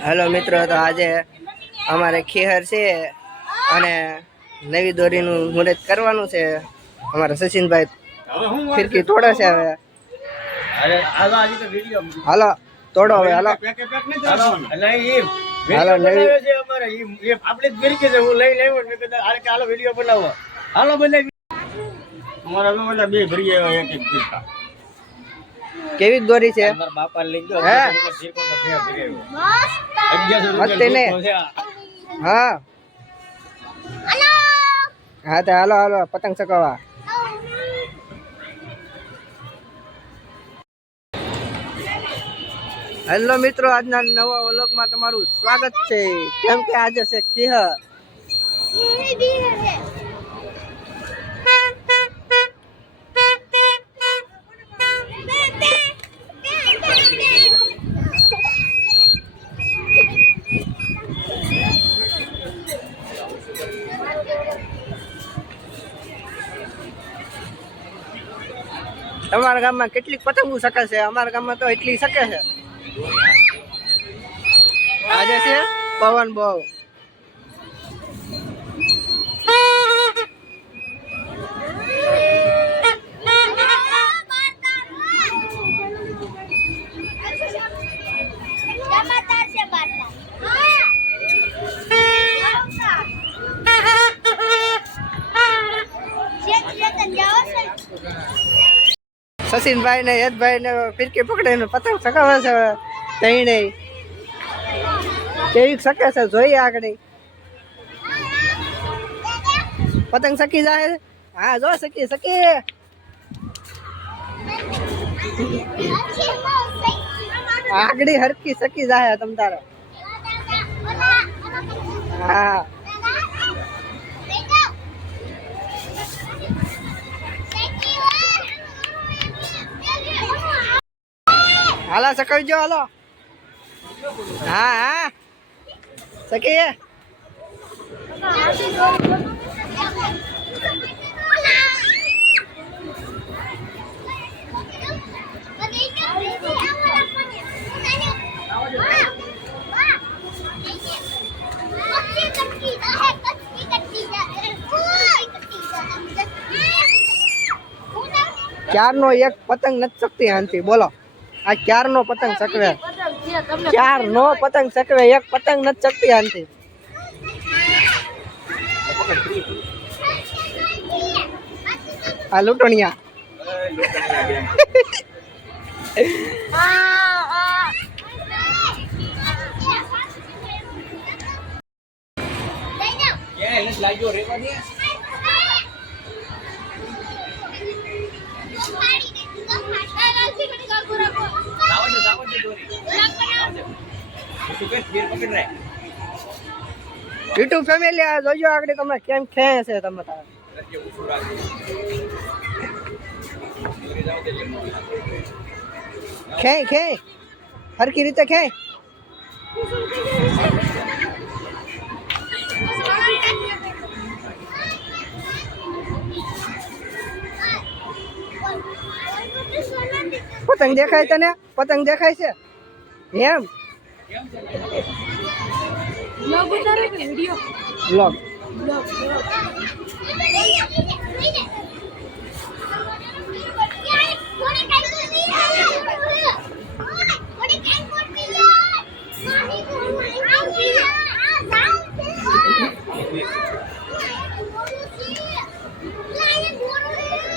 Hello मित्रों, तो आज अमारे खेहर से अने नवी दोरी मुहूर्त करवानुं छे। अमारा सचिन भाई फिरकी तोड़े छे। हवे हालो तोड़ो, हवे हालो हालो नवी आपणे फिरकी छे। हूँ लई लेवो ने कदा आरे हालो विडियो बनावो। हालो बने અમારા બધા બે ભરી આવ્યા એક એક ફિરકા। केवी दोरी छे? મારા બાપા લઈ ગયો હે ફિરકો તો ફેર ભરી આવ્યો। मत ने हां हेलो हां तो हालो हालो पतंग चकावा। हेलो मित्रों, आज नवा व्लॉग में तमारुं स्वागत है। केम के आज से खेहर તમારા ગામમાં કેટલીક પતંગો શકે છે? અમારા ગામમાં તો એટલી શકે છે। આજે છે પવન બહુ। सचिन भाई ने यद भाई ने फिरकी पकड़े ने पतंग चकावे छे। तईने केवी सके छे जोई आगड़ी पतंग सकी जाए। हां जो सकी सकी आगड़ी हरकी सकी जाए तम तारा। हां हालो सकाई जो हालो। हाँ हाँ सकी है। चार नो एक पतंग न सकती हांती बोलो। आ चार नो पतंग सकवे, चार नो पतंग सकवे, एक पतंग न सकती हांती। आ लूटनिया यूट्यूब फैमिली आ जोजो आगड़ी तमे केम खेए छे तमे तार खे खे हर की रीते खे। पतंग देखाय तने? पतंग देखाय छे एम व्लॉग उतारो के वीडियो व्लॉग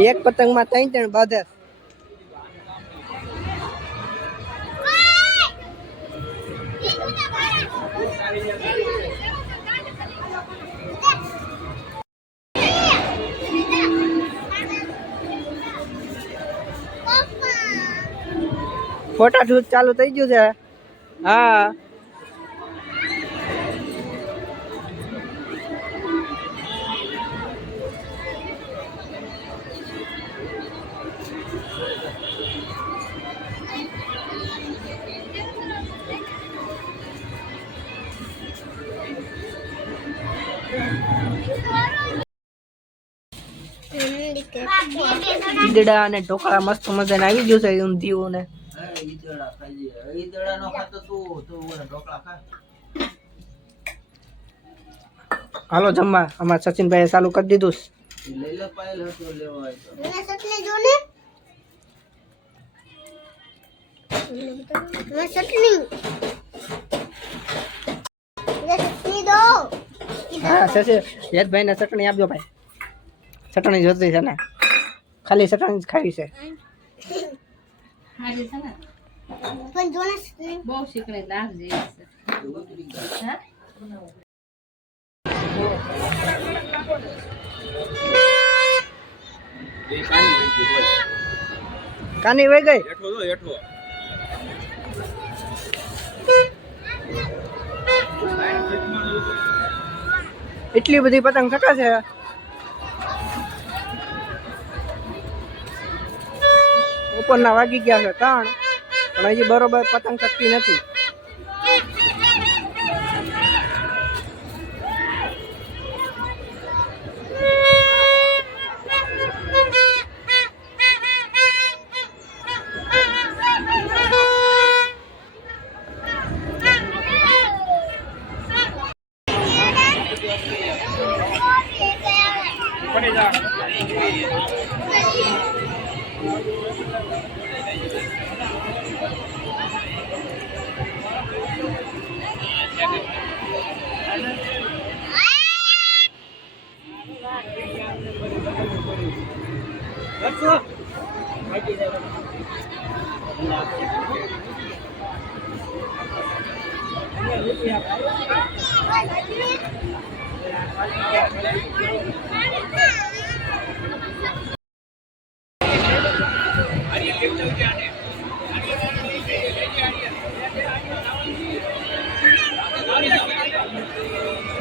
एक पतंग में तीन तीन बाधे। फोटा शूट चालू थई गયું છે। हाँ ઈદડા અને ઢોકળા મસ્ત મજાને આવી ગયું છે ઊંધિયું ને ઈદડા ખાઈ લે ઈદડા નો ખાતો તું ઓલા ઢોકળા ખા હાલો જમવા અમારા સચિનભાઈ ચાલુ કરી દીધું છે. લઈ લે પાયલ હતો લેવા હોય તો મને ચટણી દો ને મને ચટણી દો હા સચિન યશભાઈને ચટણી આપજો ભાઈ. ચટણી જોતી છે ને ખાલી ચટણી જ ખાવી છે. હારી છે ને પણ જો ને ચટણી બહુ શીખણે લાગ જેવી છે હા કાની વહી ગઈ એટલી બધી પતંગ ચકા છે. ઉપરના વાગી ગયા છે 3 પણ હજી બરોબર પતંગ ચકતી નથી.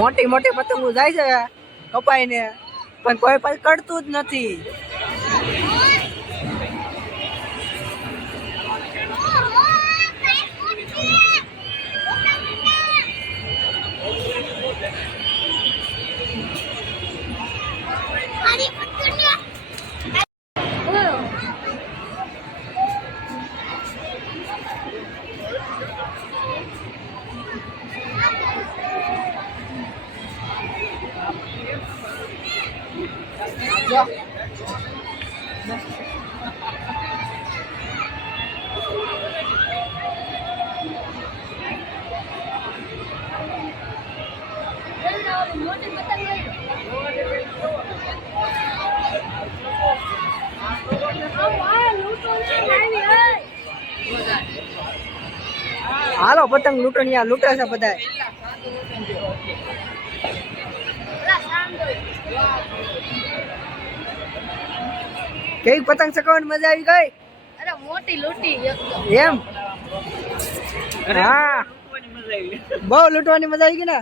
મોટી મોટી પતંગો જાય છે કપાઈને પણ કોઈ પણ કરતું જ નથી. હાલો પતંગ લૂંટણિયા લૂંટે છે બધા. કેવી પતંગ ચકાવવાની મજા આવી ગઈ? અરે મોટી લૂંટી એકદમ એમ હા બહુ લૂંટવાની મજા આવી ગઈ ને.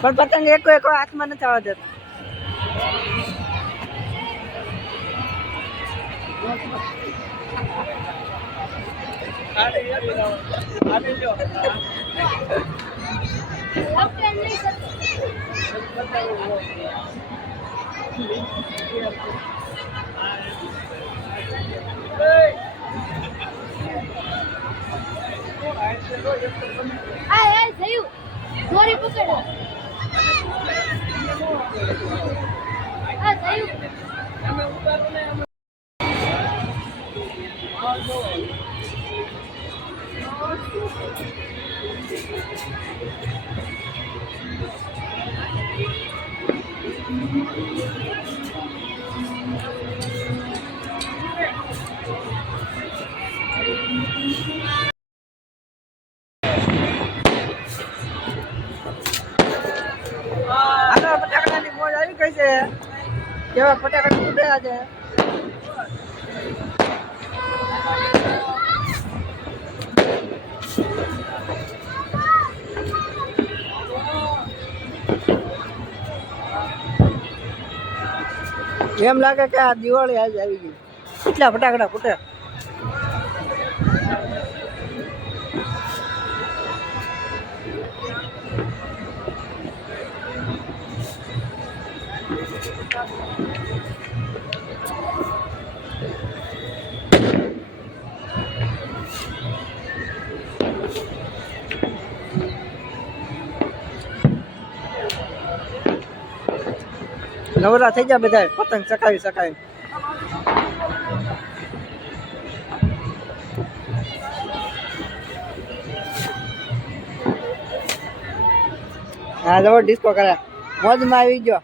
પણ પતંગ એક હાથમાં નથી આવવા દેતા. થયું દોરી પકડો આ થયું ફટાકડાની મોજ આવી ગઈ છે. કેવા ફટાકડા ફૂટ્યા છે. એમ લાગે કે આ દિવાળી આજે આવી ગઈ. કેટલા ફટાકડા ફૂટ્યા. નવરા થઈ ગયા બધા પતંગ ચકાવી શકાય. હા જબર ડિસ્કો કરે મોજમાં આવી ગયો.